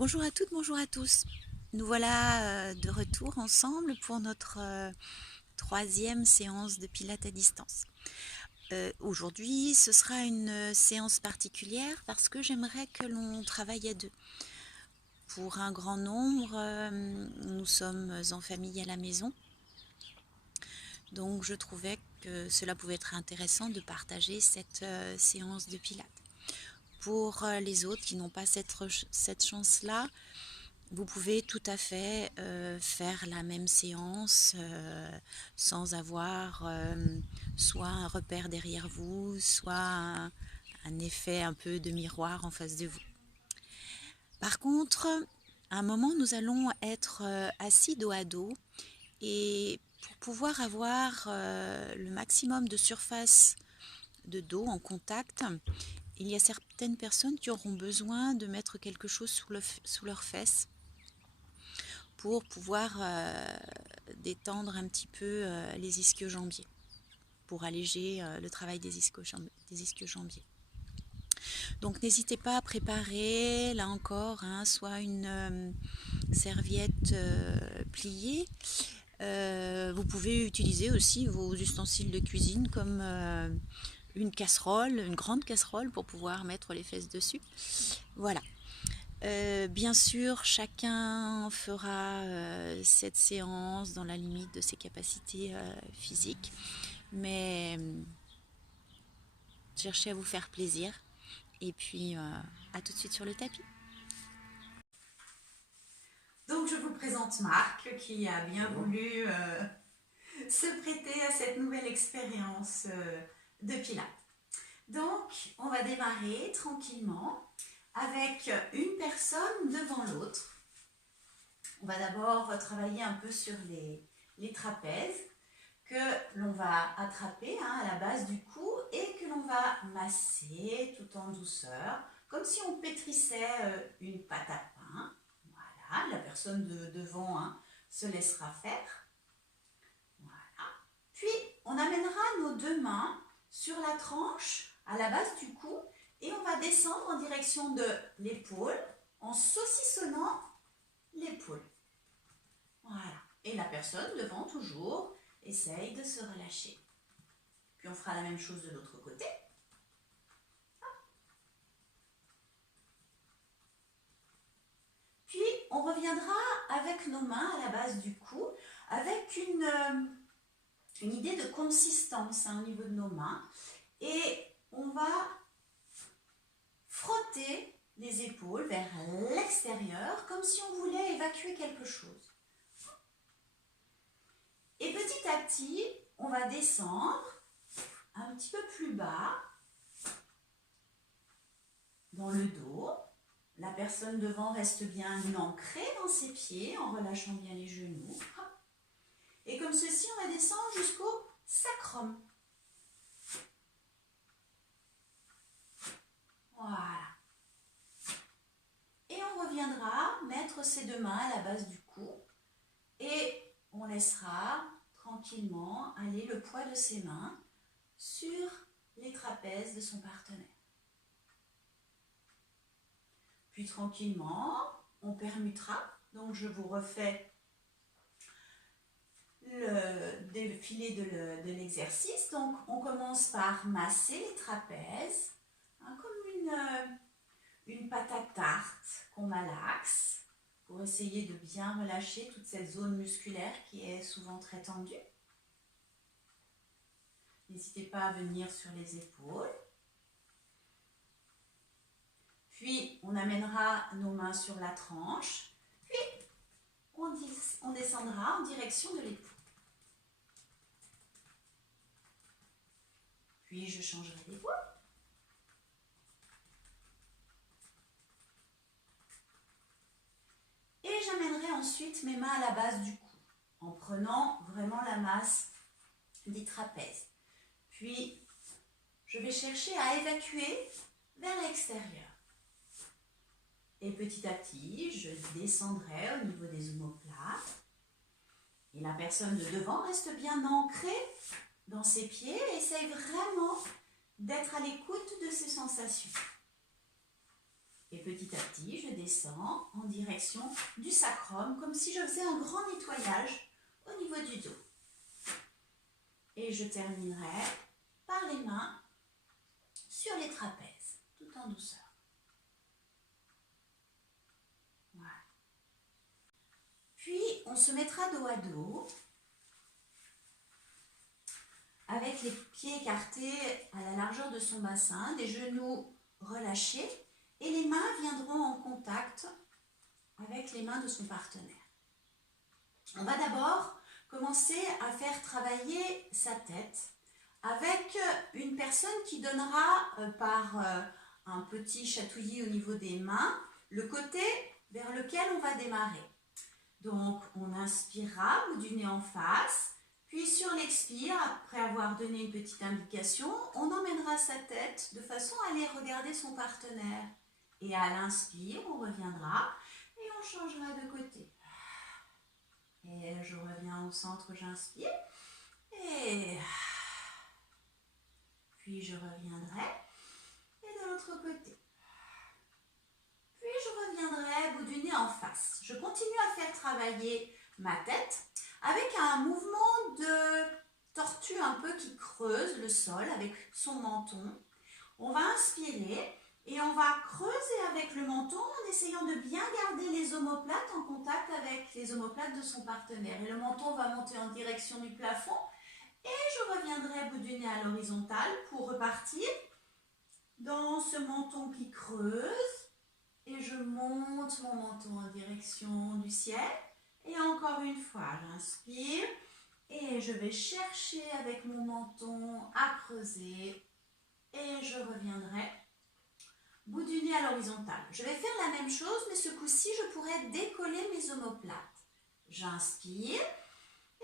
Bonjour à toutes, bonjour à tous. Nous voilà de retour ensemble pour notre troisième séance de pilates à distance. Aujourd'hui, ce sera une séance particulière parce que j'aimerais que l'on travaille à deux. Pour un grand nombre, nous sommes en famille à la maison. Donc je trouvais que cela pouvait être intéressant de partager cette séance de pilates. Pour les autres qui n'ont pas cette chance-là, vous pouvez tout à fait faire la même séance sans avoir soit un repère derrière vous, soit un effet un peu de miroir en face de vous. Par contre, à un moment, nous allons être assis dos à dos et pour pouvoir avoir le maximum de surface de dos en contact, il y a certaines personnes qui auront besoin de mettre quelque chose sous leurs fesses pour pouvoir détendre un petit peu les ischio-jambiers, pour alléger le travail des ischio-jambiers. Donc n'hésitez pas à préparer, là encore, soit une serviette pliée. Vous pouvez utiliser aussi vos ustensiles de cuisine comme une casserole, une grande casserole pour pouvoir mettre les fesses dessus. Voilà. Bien sûr, chacun fera cette séance dans la limite de ses capacités physiques, mais cherchez à vous faire plaisir et puis à tout de suite sur le tapis. Donc je vous présente Marc qui a bien voulu se prêter à cette nouvelle expérience de pilates. Donc on va démarrer tranquillement avec une personne devant l'autre. On va d'abord travailler un peu sur les trapèzes que l'on va attraper à la base du cou et que l'on va masser tout en douceur, comme si on pétrissait une pâte à pain. Voilà, la personne devant se laissera faire. Voilà. Puis, on amènera nos deux mains sur la tranche à la base du cou et on va descendre en direction de l'épaule en saucissonnant l'épaule. Voilà. Et la personne devant toujours essaye de se relâcher. Puis on fera la même chose de l'autre côté. Puis on reviendra avec nos mains à la base du cou avec une idée de consistance au niveau de nos mains. Et on va frotter les épaules vers l'extérieur comme si on voulait évacuer quelque chose. Et petit à petit, on va descendre un petit peu plus bas dans le dos. La personne devant reste bien ancrée dans ses pieds en relâchant bien les genoux. Et comme ceci, on va descendre jusqu'au sacrum. Voilà. Et on reviendra mettre ses deux mains à la base du cou et on laissera tranquillement aller le poids de ses mains sur les trapèzes de son partenaire. Puis tranquillement, on permutera. Donc je vous refais le défilé de l'exercice. Donc on commence par masser les trapèzes, comme une pâte à tarte qu'on malaxe pour essayer de bien relâcher toute cette zone musculaire qui est souvent très tendue. N'hésitez pas à venir sur les épaules. Puis, on amènera nos mains sur la tranche. Puis, on descendra en direction de l'épaule. Puis, je changerai d'épaule. Et j'amènerai ensuite mes mains à la base du cou, en prenant vraiment la masse des trapèzes. Puis, je vais chercher à évacuer vers l'extérieur. Et petit à petit, je descendrai au niveau des omoplates. Et la personne de devant reste bien ancrée dans ses pieds et essaye vraiment d'être à l'écoute de ses sensations. Et petit à petit, je descends en direction du sacrum, comme si je faisais un grand nettoyage au niveau du dos. Et je terminerai par les mains sur les trapèzes, tout en douceur. Voilà. Puis, on se mettra dos à dos, avec les pieds écartés à la largeur de son bassin, des genoux relâchés, et les mains viendront en contact avec les mains de son partenaire. On va d'abord commencer à faire travailler sa tête avec une personne qui donnera par un petit chatouillis au niveau des mains le côté vers lequel on va démarrer. Donc on inspirera, bout du nez en face, puis sur l'expire, après avoir donné une petite indication, on emmènera sa tête de façon à aller regarder son partenaire. Et à l'inspire, on reviendra et on changera de côté. Et je reviens au centre, j'inspire. Et puis je reviendrai. Et de l'autre côté. Puis je reviendrai bout du nez en face. Je continue à faire travailler ma tête avec un mouvement de tortue un peu qui creuse le sol avec son menton. On va inspirer. Et on va creuser avec le menton en essayant de bien garder les omoplates en contact avec les omoplates de son partenaire. Et le menton va monter en direction du plafond. Et je reviendrai bout du nez à l'horizontale pour repartir dans ce menton qui creuse. Et je monte mon menton en direction du ciel. Et encore une fois, j'inspire. Et je vais chercher avec mon menton à creuser. Et je reviendrai bout du nez à l'horizontale. Je vais faire la même chose, mais ce coup-ci, je pourrais décoller mes omoplates. J'inspire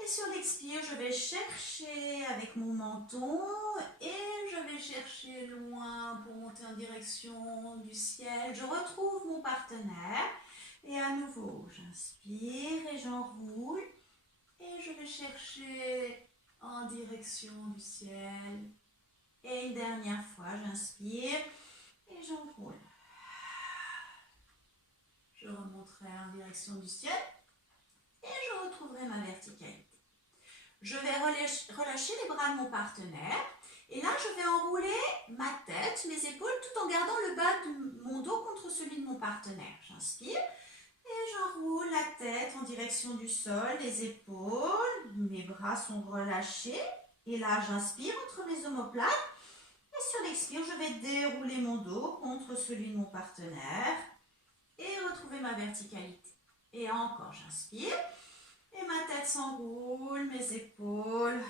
et sur l'expire, je vais chercher avec mon menton et je vais chercher loin pour monter en direction du ciel. Je retrouve mon partenaire et à nouveau, j'inspire et j'enroule et je vais chercher en direction du ciel. Et une dernière fois, j'inspire. Et j'enroule. Je remonterai en direction du ciel et je retrouverai ma verticalité. Je vais relâcher les bras de mon partenaire et là je vais enrouler ma tête, mes épaules tout en gardant le bas de mon dos contre celui de mon partenaire. J'inspire et j'enroule la tête en direction du sol, les épaules, mes bras sont relâchés et là j'inspire entre mes omoplates. Et sur l'expire, je vais dérouler mon dos contre celui de mon partenaire et retrouver ma verticalité. Et encore, j'inspire et ma tête s'enroule, mes épaules.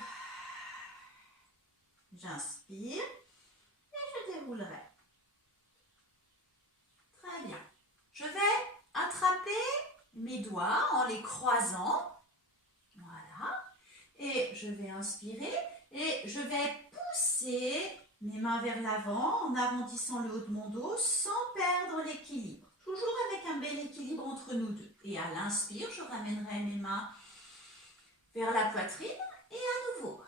J'inspire et je déroulerai. Très bien. Je vais attraper mes doigts en les croisant. Voilà. Et je vais inspirer et je vais pousser mes mains vers l'avant en arrondissant le haut de mon dos sans perdre l'équilibre. Toujours avec un bel équilibre entre nous deux. Et à l'inspire, je ramènerai mes mains vers la poitrine et à nouveau,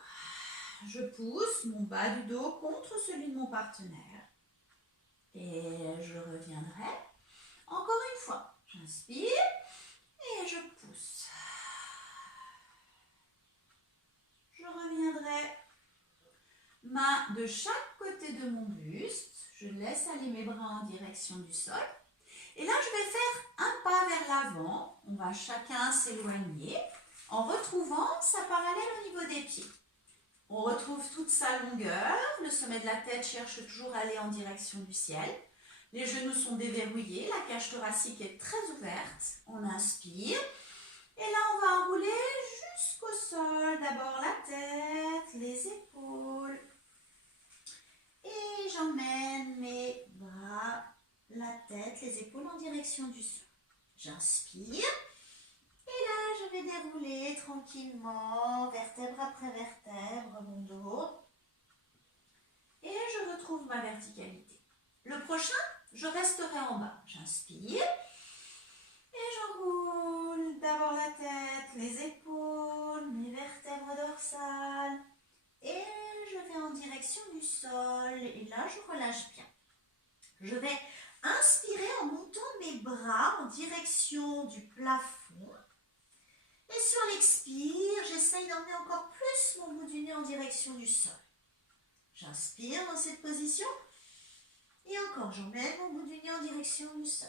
je pousse mon bas du dos contre celui de mon partenaire. Et je reviendrai. Encore une fois, j'inspire et je pousse. Je reviendrai. Main de chaque côté de mon buste, je laisse aller mes bras en direction du sol. Et là, je vais faire un pas vers l'avant. On va chacun s'éloigner en retrouvant sa parallèle au niveau des pieds. On retrouve toute sa longueur. Le sommet de la tête cherche toujours à aller en direction du ciel. Les genoux sont déverrouillés. La cage thoracique est très ouverte. On inspire. Et là, on va enrouler jusqu'au sol. D'abord la tête, les épaules. Et j'emmène mes bras, la tête, les épaules en direction du sol. J'inspire. Et là, je vais dérouler tranquillement, vertèbre après vertèbre, mon dos. Et je retrouve ma verticalité. Le prochain, je resterai en bas. J'inspire. Et j'enroule d'abord la tête, les épaules, mes vertèbres dorsales. Et je vais en direction du sol. Et là, je relâche bien. Je vais inspirer en direction du plafond. Et sur l'expire, j'essaye d'emmener encore plus mon bout du nez en direction du sol. J'inspire dans cette position. Et encore, j'emmène mon bout du nez en direction du sol.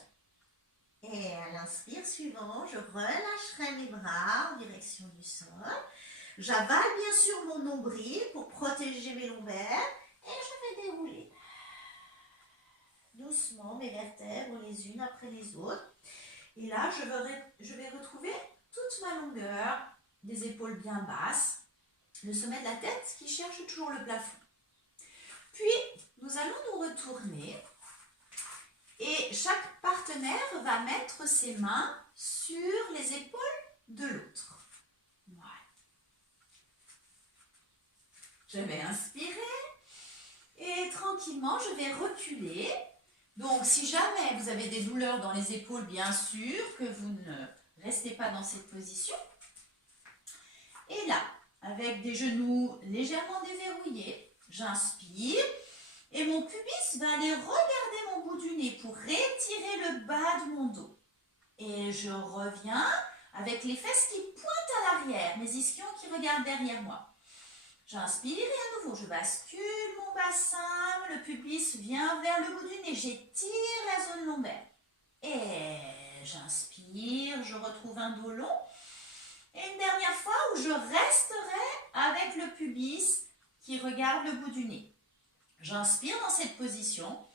Et à l'inspire suivant, je relâcherai mes bras en direction du sol. J'avale bien sûr mon nombril pour protéger mes lombaires. Et je vais dérouler doucement mes vertèbres les unes après les autres. Et là, je vais retrouver toute ma longueur, des épaules bien basses, le sommet de la tête qui cherche toujours le plafond. Puis, nous allons nous retourner et chaque partenaire va mettre ses mains sur les épaules de l'autre. Voilà. Je vais inspirer et tranquillement, je vais reculer. Donc, si jamais vous avez des douleurs dans les épaules, bien sûr que vous ne restez pas dans cette position. Et là, avec des genoux légèrement déverrouillés, j'inspire et mon pubis va aller regarder mon bout du nez pour étirer le bas de mon dos. Et je reviens avec les fesses qui pointent à l'arrière, mes ischions qui regardent derrière moi. J'inspire et à nouveau, je bascule mon bassin, le pubis vient vers le bout du nez, j'étire la zone lombaire. Et j'inspire, je retrouve un dos long. Et une dernière fois où je resterai avec le pubis qui regarde le bout du nez. J'inspire dans cette position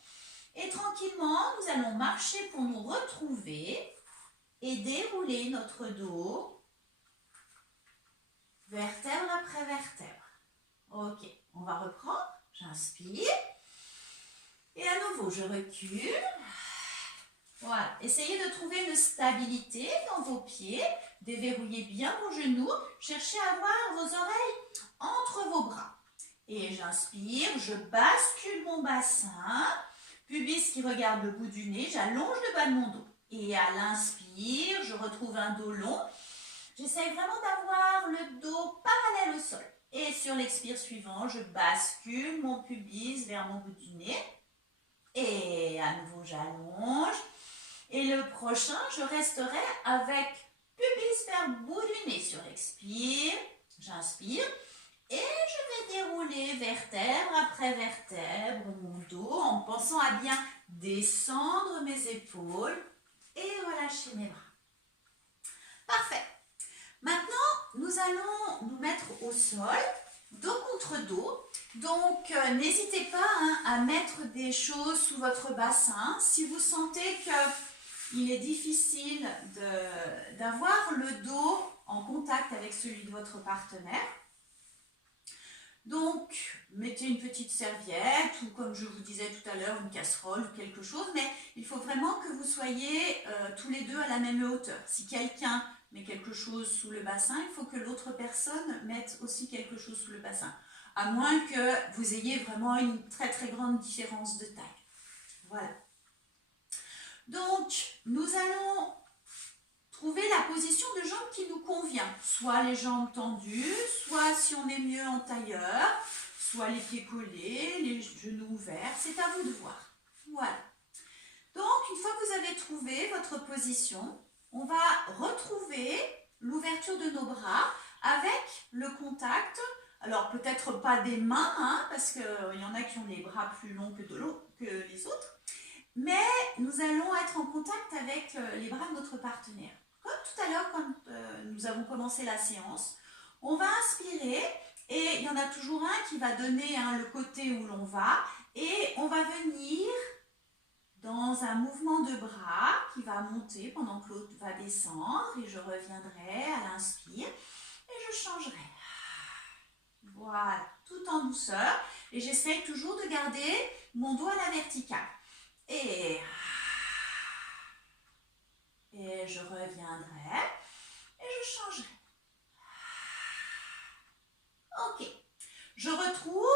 et tranquillement, nous allons marcher pour nous retrouver et dérouler notre dos, vertèbre après vertèbre. Ok, on va reprendre. J'inspire. Et à nouveau, je recule. Voilà. Essayez de trouver une stabilité dans vos pieds. Déverrouillez bien vos genoux. Cherchez à avoir vos oreilles entre vos bras. Et j'inspire, je bascule mon bassin. Pubis qui regarde le bout du nez. J'allonge le bas de mon dos. Et à l'inspire, je retrouve un dos long. J'essaye vraiment d'avoir le dos parallèle au sol. Et sur l'expire suivant, je bascule mon pubis vers mon bout du nez. Et à nouveau, j'allonge. Et le prochain, je resterai avec pubis vers le bout du nez sur l'expire. J'inspire. Et je vais dérouler vertèbre après vertèbre mon dos en pensant à bien descendre mes épaules et relâcher mes bras. Parfait. Maintenant, nous allons nous mettre au sol, dos contre dos. Donc, n'hésitez pas à mettre des choses sous votre bassin. Si vous sentez qu'il est difficile d'avoir le dos en contact avec celui de votre partenaire, donc, mettez une petite serviette ou comme je vous disais tout à l'heure, une casserole ou quelque chose. Mais il faut vraiment que vous soyez tous les deux à la même hauteur. Si quelqu'un met quelque chose sous le bassin, il faut que l'autre personne mette aussi quelque chose sous le bassin. À moins que vous ayez vraiment une très très grande différence de taille. Voilà. Donc, nous allons trouver la position de jambes qui nous convient. Soit les jambes tendues, soit si on est mieux en tailleur, soit les pieds collés, les genoux ouverts. C'est à vous de voir. Voilà. Donc, une fois que vous avez trouvé votre position, on va retrouver l'ouverture de nos bras avec le contact. Alors, peut-être pas des mains, hein, parce qu'il y en a qui ont les bras plus longs que les autres. Mais nous allons être en contact avec les bras de notre partenaire. Comme tout à l'heure, quand nous avons commencé la séance, on va inspirer et il y en a toujours un qui va donner le côté où l'on va et on va venir dans un mouvement de bras qui va monter pendant que l'autre va descendre et je reviendrai à l'inspire et je changerai. Voilà, tout en douceur et j'essaye toujours de garder mon dos à la verticale. Et je reviendrai et je changerai. Ok. Je retrouve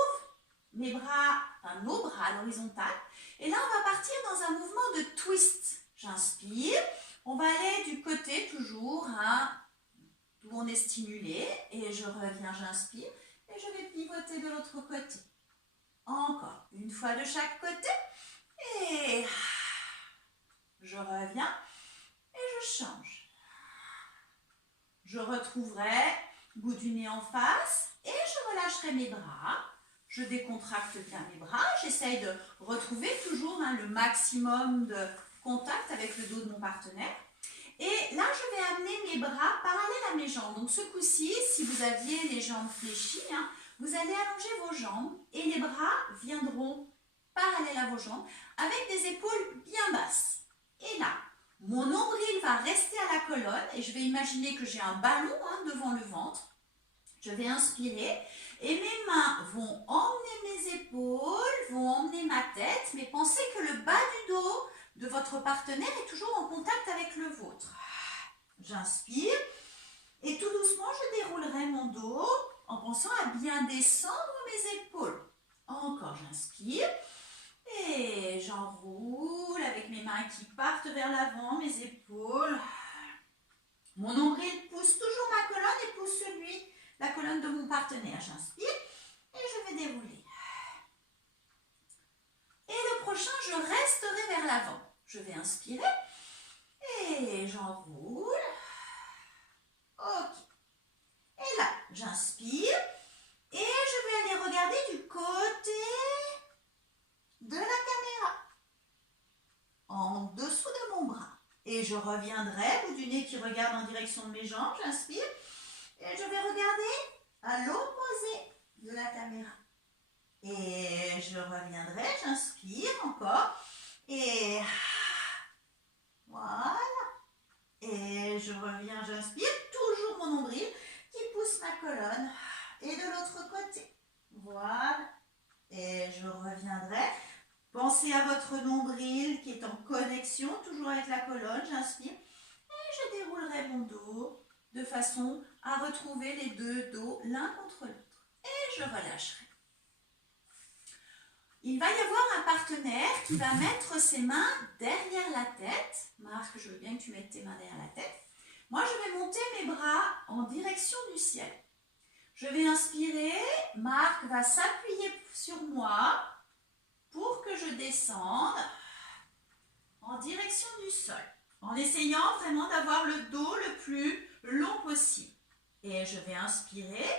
mes bras, enfin nos bras à l'horizontale. Et là, on va partir dans un mouvement de twist. J'inspire. On va aller du côté toujours d'où on est stimulé. Et je reviens, j'inspire. Et je vais pivoter de l'autre côté. Encore une fois de chaque côté. Et je reviens. retrouverai bout du nez en face et je relâcherai mes bras. Je décontracte bien mes bras. J'essaye de retrouver toujours le maximum de contact avec le dos de mon partenaire. Et là, je vais amener mes bras parallèles à mes jambes. Donc ce coup-ci, si vous aviez les jambes fléchies, vous allez allonger vos jambes et les bras viendront parallèles à vos jambes avec des épaules bien basses. Et là, mon nombril va rester à la colonne et je vais imaginer que j'ai un ballon devant le ventre. Je vais inspirer et mes mains vont emmener mes épaules, vont emmener ma tête, mais pensez que le bas du dos de votre partenaire est toujours en contact avec le vôtre. J'inspire et tout doucement je déroulerai mon dos en pensant à bien descendre mes épaules. Encore j'inspire et j'enroule avec mes mains qui partent vers l'avant, mes épaules. Mon nombril pousse toujours ma colonne et pousse la colonne de mon partenaire. J'inspire et je vais dérouler. Et le prochain, je resterai vers l'avant. Je vais inspirer et j'enroule. Ok. Et là, j'inspire et je vais aller regarder du côté de la caméra, en dessous de mon bras. Et je reviendrai, bout du nez qui regarde en direction de mes jambes, j'inspire. Et je vais regarder à l'opposé de la caméra. Et je reviendrai, j'inspire encore. Et voilà. Et je reviens, j'inspire. Toujours mon nombril qui pousse ma colonne. Et de l'autre côté. Voilà. Et je reviendrai. Pensez à votre nombril qui est en connexion, toujours avec la colonne. J'inspire. Et je déroulerai mon dos de façon à retrouver les deux dos l'un contre l'autre. Et je relâcherai. Il va y avoir un partenaire qui va mettre ses mains derrière la tête. Marc, je veux bien que tu mettes tes mains derrière la tête. Moi, je vais monter mes bras en direction du ciel. Je vais inspirer. Marc va s'appuyer sur moi pour que je descende en direction du sol. En essayant vraiment d'avoir le dos le plus long possible. Et je vais inspirer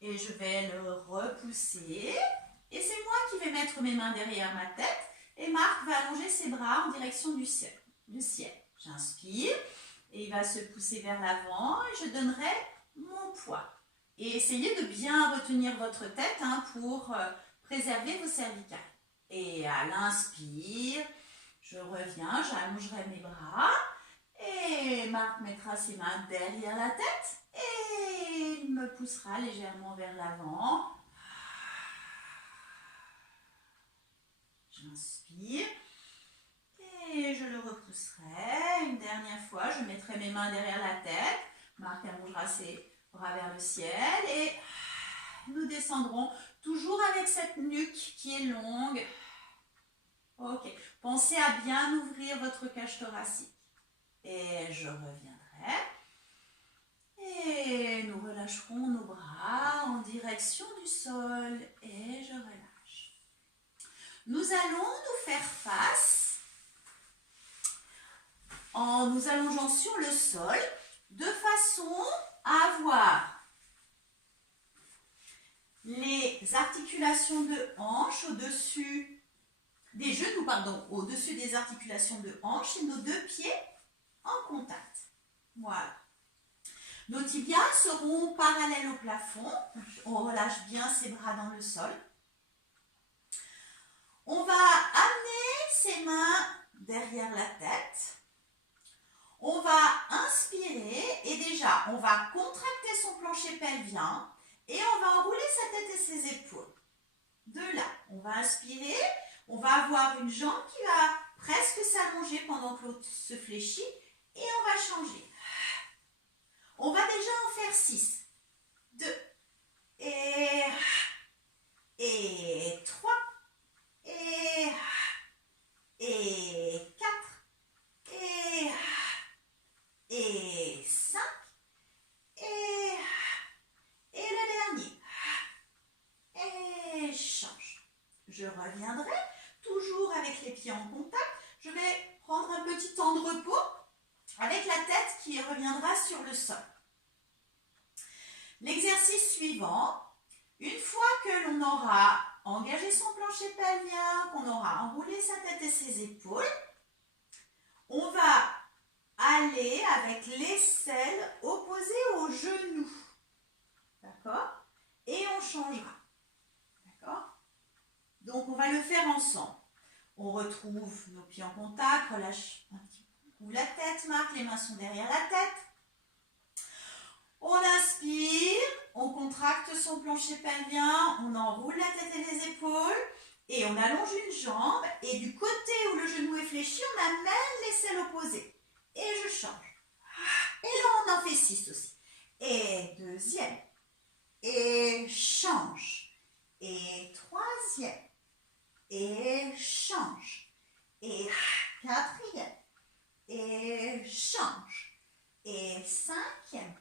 et je vais le repousser. Et c'est moi qui vais mettre mes mains derrière ma tête. Et Marc va allonger ses bras en direction du ciel. J'inspire et il va se pousser vers l'avant et je donnerai mon poids. Et essayez de bien retenir votre tête pour préserver vos cervicales. Et à l'inspire, je reviens, j'allongerai mes bras. Et Marc mettra ses mains derrière la tête et il me poussera légèrement vers l'avant. J'inspire et je le repousserai. Une dernière fois, je mettrai mes mains derrière la tête. Marc allongera ses bras vers le ciel et nous descendrons toujours avec cette nuque qui est longue. Ok, pensez à bien ouvrir votre cage thoracique. Et je reviendrai. Et nous relâcherons nos bras en direction du sol. Et je relâche. Nous allons nous faire face en nous allongeant sur le sol de façon à avoir les articulations de hanche au-dessus des genoux, au-dessus des articulations de hanche et nos deux pieds en contact. Voilà. Nos tibias seront parallèles au plafond. On relâche bien ses bras dans le sol. On va amener ses mains derrière la tête. On va inspirer et déjà, on va contracter son plancher pelvien et on va enrouler sa tête et ses épaules. De là, on va inspirer. On va avoir une jambe qui va presque s'allonger pendant que l'autre se fléchit et on va changer. On va déjà en faire 6. 2 et 3 et 4 et 5 et le dernier. Et change. Je reviendrai. Toujours avec les pieds en contact, je vais prendre un petit temps de repos avec la tête qui reviendra sur le sol. L'exercice suivant, une fois que l'on aura engagé son plancher pelvien, qu'on aura enroulé sa tête et ses épaules, on va aller avec l'aisselle opposée au genou. D'accord? Et on changera. D'accord? Donc, on va le faire ensemble. On retrouve nos pieds en contact, relâche un petit coup la tête, Marc, les mains sont derrière la tête. On inspire, on contracte son plancher pelvien, on enroule la tête et les épaules et on allonge une jambe et du côté où le genou est fléchi, on amène l'aisselle opposée. Et je change. Et là, on en fait 6 aussi. Et deuxième. Et change. Et troisième. Et change. Et quatrième. Et change. Et cinquième.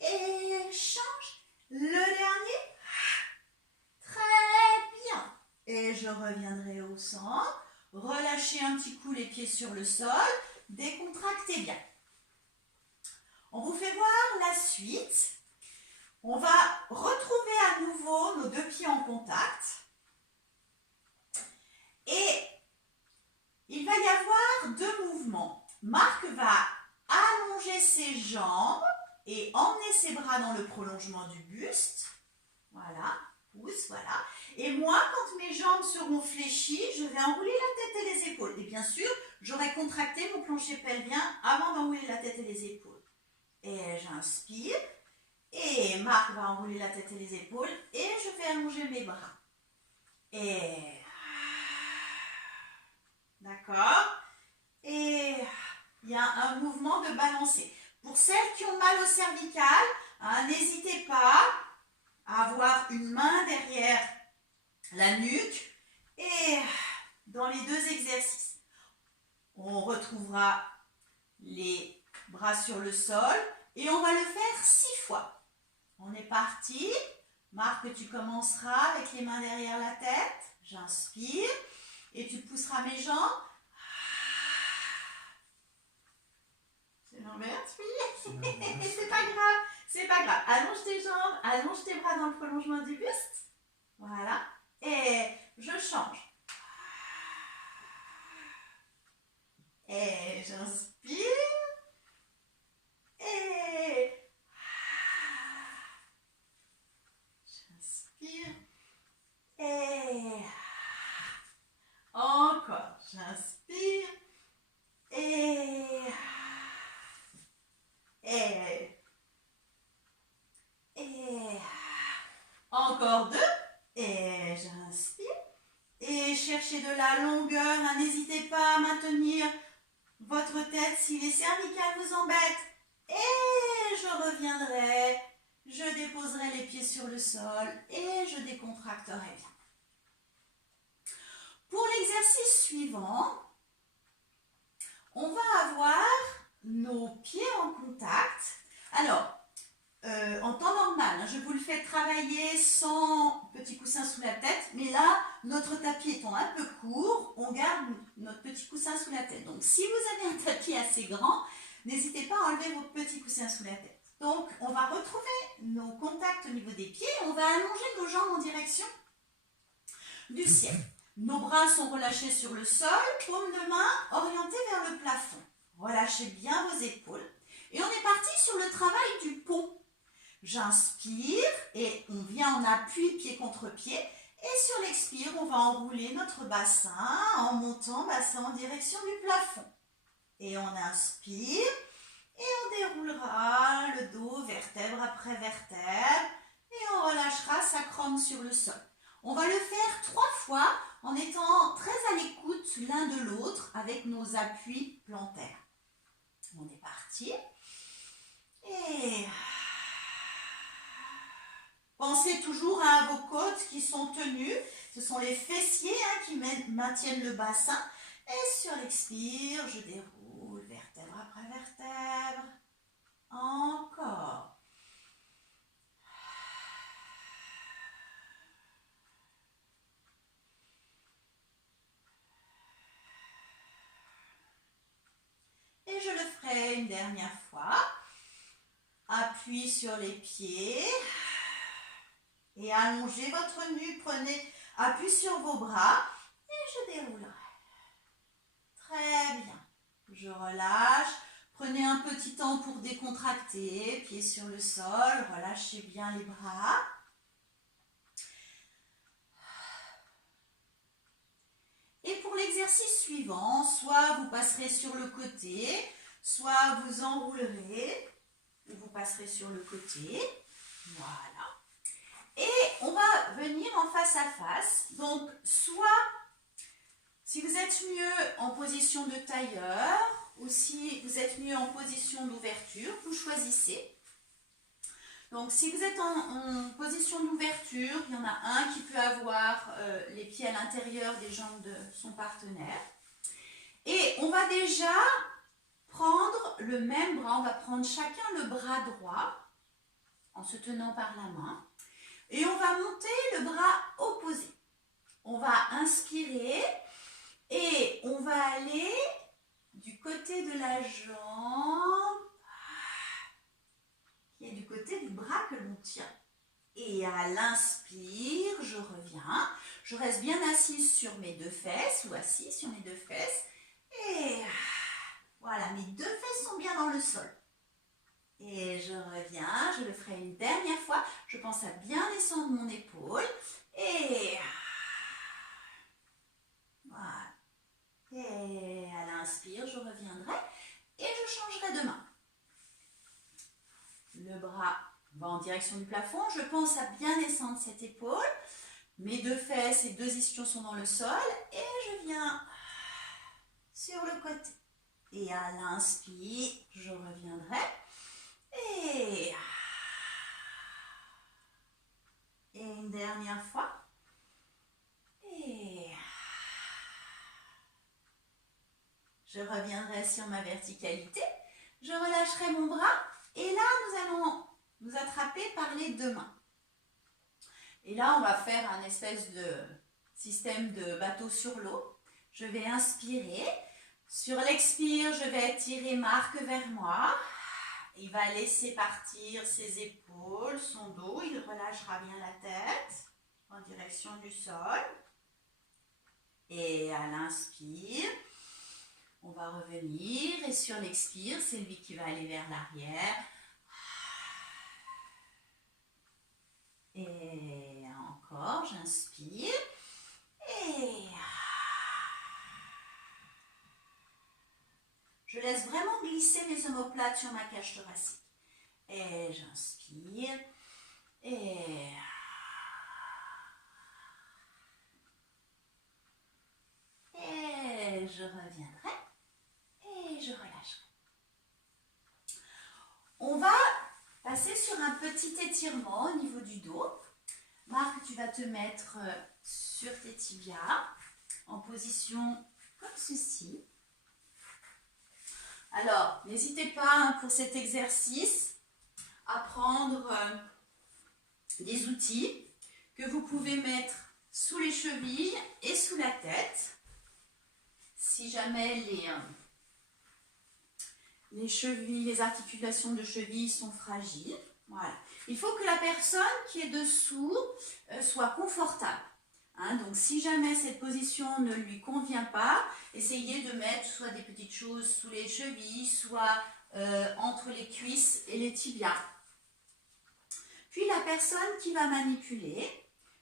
Et change. Le dernier. Très bien. Et je reviendrai au centre. Relâchez un petit coup les pieds sur le sol. Décontractez bien. On vous fait voir la suite. On va retrouver à nouveau nos 2 pieds en contact. Et il va y avoir 2 mouvements. Marc va allonger ses jambes et emmener ses bras dans le prolongement du buste. Voilà, pouce, voilà. Et moi, quand mes jambes seront fléchies, je vais enrouler la tête et les épaules. Et bien sûr, j'aurai contracté mon plancher pelvien avant d'enrouler la tête et les épaules. Et j'inspire. Et Marc va enrouler la tête et les épaules. Et je vais allonger mes bras. Et... D'accord? Et il y a un mouvement de balancer. Pour celles qui ont mal au cervical, n'hésitez pas à avoir une main derrière la nuque et dans les 2 exercices. On retrouvera les bras sur le sol et on va le faire 6 fois. On est parti. Marc, tu commenceras avec les mains derrière la tête. J'inspire et tu pousseras mes jambes. C'est l'inverse, oui. C'est pas grave. C'est pas grave. Allonge tes jambes, allonge tes bras dans le prolongement du buste. Voilà. Et je change. Et j'inspire. Et j'inspire. Et encore. J'inspire. Et encore 2. Et j'inspire. Et cherchez de la longueur. N'hésitez pas à maintenir votre tête si les cervicales vous embêtent. Et je reviendrai. Je déposerai les pieds sur le sol et je décontracterai bien. Pour l'exercice suivant, on va avoir nos pieds en contact. Alors, en temps normal, je vous le fais travailler sans petit coussin sous la tête, mais là, notre tapis étant un peu court, on garde notre petit coussin sous la tête. Donc, si vous avez un tapis assez grand, n'hésitez pas à enlever votre petit coussin sous la tête. Donc, on va retrouver nos contacts au niveau des pieds, on va allonger nos jambes en direction du ciel. Nos bras sont relâchés sur le sol, paume de main orientée vers le plafond. Relâchez bien vos épaules. Et on est parti sur le travail du pont. J'inspire et on vient en appui pied contre pied. Et sur l'expire, on va enrouler notre bassin en montant bassin en direction du plafond. Et on inspire et on déroulera le dos vertèbre après vertèbre. Et on relâchera sacrum sur le sol. On va le faire 3 fois en étant très à l'écoute l'un de l'autre avec nos appuis plantaires. On est parti. Et pensez toujours à vos côtes qui sont tenues. Ce sont les fessiers qui maintiennent le bassin. Et sur l'expire, je déroule vertèbre après vertèbre. Encore. Et je le ferai une dernière fois. Appui appui sur les pieds. Et allongez votre nuque, prenez appui sur vos bras et je déroulerai. Très bien. Je relâche. Prenez un petit temps pour décontracter, pieds sur le sol, relâchez bien les bras. Et pour l'exercice suivant, soit vous passerez sur le côté, soit vous enroulerez et vous passerez sur le côté. Voilà. Et on va venir en face à face. Donc, soit, si vous êtes mieux en position de tailleur, ou si vous êtes mieux en position d'ouverture, vous choisissez. Donc, si vous êtes en position d'ouverture, il y en a un qui peut avoir les pieds à l'intérieur des jambes de son partenaire. Et on va déjà prendre le même bras, on va prendre chacun le bras droit en se tenant par la main. Et on va monter le bras opposé. On va inspirer et on va aller du côté de la jambe qui est du côté du bras que l'on tient. Et à l'inspire, je reviens. Je reste bien assise sur mes deux fesses ou assis sur mes deux fesses. Et voilà, mes deux fesses sont bien dans le sol. Et je reviens, je le ferai une dernière fois. Je pense à bien descendre mon épaule. Et voilà. Et à l'inspire, je reviendrai et je changerai de main. Le bras va en direction du plafond. Je pense à bien descendre cette épaule. Mes deux fesses et deux ischions sont dans le sol. Et je viens sur le côté. Et à l'inspire, je reviendrai. Et une dernière fois. Et je reviendrai sur ma verticalité. Je relâcherai mon bras. Et là, nous allons nous attraper par les deux mains. Et là, on va faire un espèce de système de bateau sur l'eau. Je vais inspirer. Sur l'expire, je vais étirer Marc vers moi. Il va laisser partir ses épaules, son dos. Il relâchera bien la tête en direction du sol. Et à l'inspire, on va revenir. Et sur l'expire, c'est lui qui va aller vers l'arrière. Et encore, j'inspire. Et je laisse vraiment glisser mes omoplates sur ma cage thoracique. Et j'inspire. Et je reviendrai. Et je relâcherai. On va passer sur un petit étirement au niveau du dos. Marc, tu vas te mettre sur tes tibias en position comme ceci. Alors, n'hésitez pas pour cet exercice à prendre des outils que vous pouvez mettre sous les chevilles et sous la tête. Si jamais les chevilles, les articulations de cheville sont fragiles. Voilà. Il faut que la personne qui est dessous soit confortable. Hein, donc si jamais cette position ne lui convient pas, essayez de mettre soit des petites choses sous les chevilles, soit entre les cuisses et les tibias. Puis la personne qui va manipuler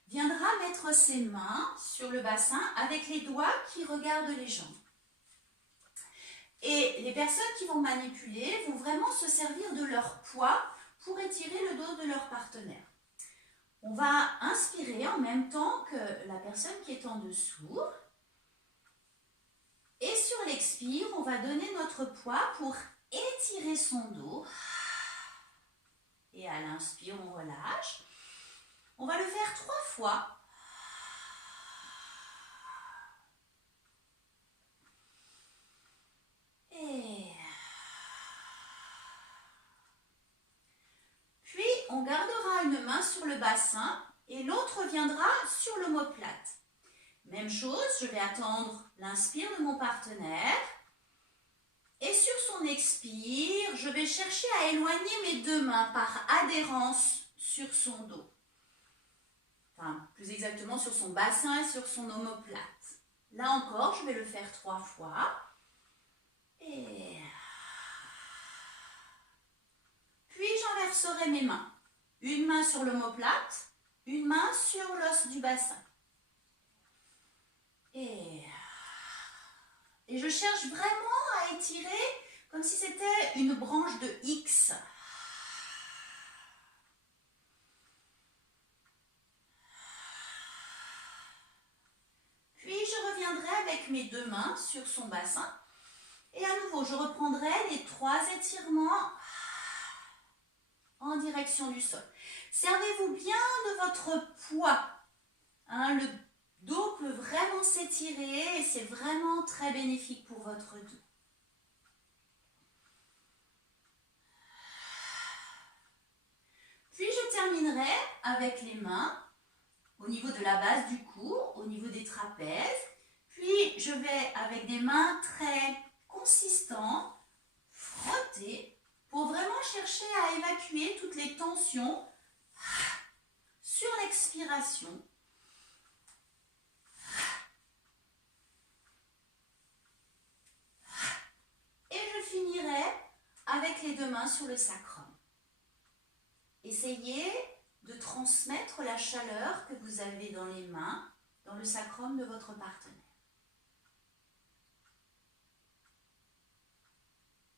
viendra mettre ses mains sur le bassin avec les doigts qui regardent les jambes. Et les personnes qui vont manipuler vont vraiment se servir de leur poids pour étirer le dos de leur partenaire. On va inspirer en même temps que la personne qui est en dessous. Et sur l'expire, on va donner notre poids pour étirer son dos. Et à l'inspire, on relâche. On va le faire 3 fois. Puis, on gardera une main sur le bassin et l'autre viendra sur l'omoplate. Même chose, je vais attendre l'inspire de mon partenaire Et sur son expire, je vais chercher à éloigner mes deux mains par adhérence sur son dos. Enfin, plus exactement sur son bassin et sur son omoplate. Là encore, je vais le faire 3 fois. Et puis j'inverserai mes mains. Une main sur l'omoplate, une main sur l'os du bassin. Et je cherche vraiment à étirer comme si c'était une branche de X. Puis je reviendrai avec mes deux mains sur son bassin. Et à nouveau, je reprendrai les 3 étirements en direction du sol. Servez-vous bien de votre poids. Hein, le dos peut vraiment s'étirer et c'est vraiment très bénéfique pour votre dos. Puis je terminerai avec les mains au niveau de la base du cou, au niveau des trapèzes. Puis je vais avec des mains très consistantes frotter pour vraiment chercher à évacuer toutes les tensions sur l'expiration. Et je finirai avec les deux mains sur le sacrum. Essayez de transmettre la chaleur que vous avez dans les mains, dans le sacrum de votre partenaire.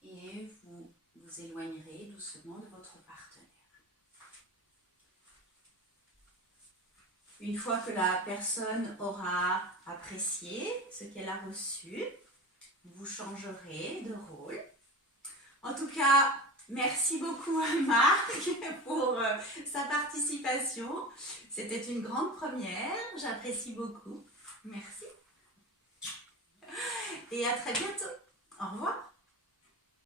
Et vous vous éloignerez doucement de votre partenaire. Une fois que la personne aura apprécié ce qu'elle a reçu, vous changerez de rôle. En tout cas, merci beaucoup à Marc pour sa participation. C'était une grande première, j'apprécie beaucoup. Merci. Et à très bientôt. Au revoir.